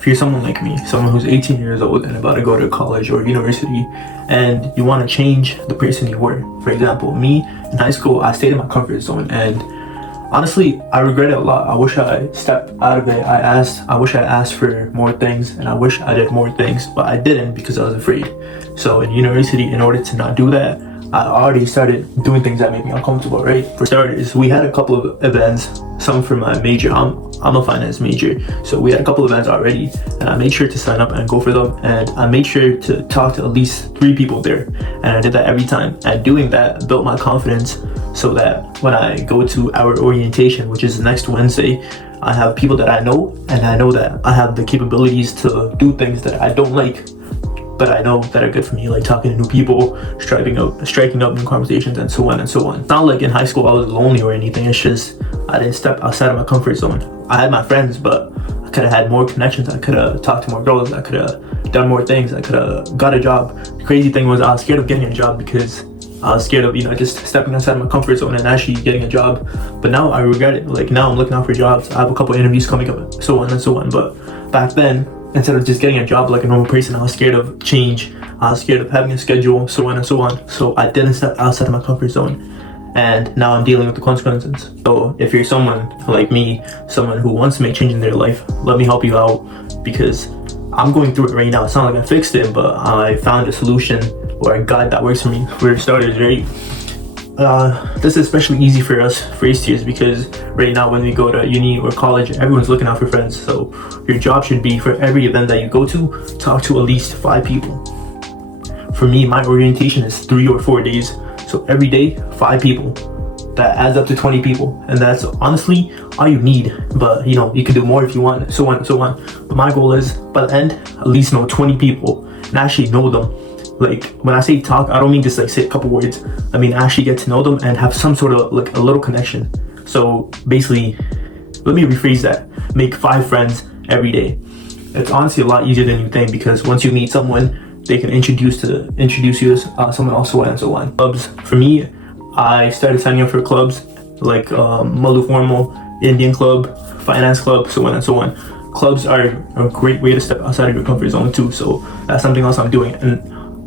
if you're someone like me, someone who's 18 years old and about to go to college or university, and you want to change the person you were. For example, me in high school, I stayed in my comfort zone, and honestly, I regret it a lot. I wish I stepped out of it. I wish I asked for more things, and I wish I did more things, but I didn't because I was afraid. So in university, in order to not do that, I already started doing things that made me uncomfortable, right? For starters, we had a couple of events, some for my major. I'm a finance major, so we had a couple of events already, and I made sure to sign up and go for them, and I made sure to talk to at least 3 people there, and I did that every time. And doing that built my confidence so that when I go to our orientation, which is next Wednesday, I have people that I know, and I know that I have the capabilities to do things that I don't like, but I know that are good for me, like talking to new people, striking up new conversations, and so on and so on. It's not like in high school I was lonely or anything. It's just I didn't step outside of my comfort zone. I had my friends, but I could have had more connections. I could have talked to more girls. I could have done more things. I could have got a job. The crazy thing was I was scared of getting a job because I was scared of, just stepping outside of my comfort zone and actually getting a job. But now I regret it. Like now I'm looking out for jobs. I have a couple of interviews coming up, so on and so on. But back then, instead of just getting a job like a normal person, I was scared of change. I was scared of having a schedule, so on and so on. So I didn't step outside of my comfort zone. And now I'm dealing with the consequences. So if you're someone like me, someone who wants to make change in their life, let me help you out, because I'm going through it right now. It's not like I fixed it, but I found a solution or a guide that works for me. For starters, right? This is especially easy for us first years because right now when we go to uni or college, everyone's looking out for friends. So your job should be, for every event that you go to, talk to at least 5 people. For me, my orientation is 3 or 4 days. So every day, 5 people. That adds up to 20 people. And that's honestly all you need. But you can do more if you want, so on and so on. But my goal is, by the end, at least know 20 people and actually know them. Like when I say talk, I don't mean just like say a couple words. I mean actually get to know them and have some sort of like a little connection. So basically, let me rephrase that. Make 5 friends every day. It's honestly a lot easier than you think, because once you meet someone, they can introduce you to someone else, so on and so on. Clubs. For me, I started signing up for clubs like Malu Formal, Indian Club, Finance Club, so on and so on. Clubs are a great way to step outside of your comfort zone too. So that's something else I'm doing. And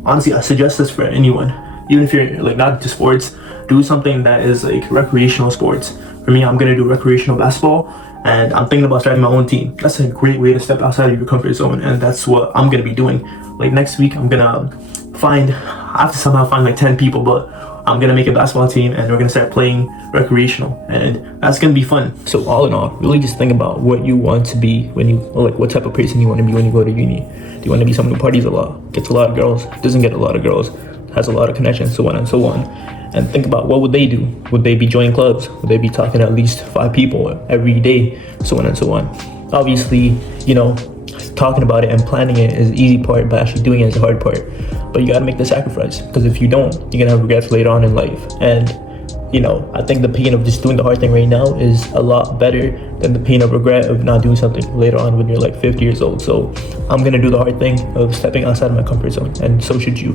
honestly, I suggest this for anyone. Even if you're like not into sports, do something that is like recreational sports. For me, I'm gonna do recreational basketball, and I'm thinking about starting my own team. That's a great way to step outside of your comfort zone, and that's what I'm gonna be doing. Like next week, I have to somehow find like 10 people, but I'm gonna make a basketball team and we're gonna start playing recreational, and that's gonna be fun. So all in all, really just think about what you want to be what type of person you want to be when you go to uni. Do you want to be someone who parties a lot, gets a lot of girls, doesn't get a lot of girls, has a lot of connections, so on and so on? And think about what would they do. Would they be joining clubs? Would they be talking to at least 5 people every day, so on and so on? Obviously, talking about it and planning it is the easy part, but actually doing it is the hard part. But you gotta make the sacrifice, because if you don't, you're gonna have regrets later on in life. And I think the pain of just doing the hard thing right now is a lot better than the pain of regret of not doing something later on when you're like 50 years old. So I'm gonna do the hard thing of stepping outside of my comfort zone, and so should you.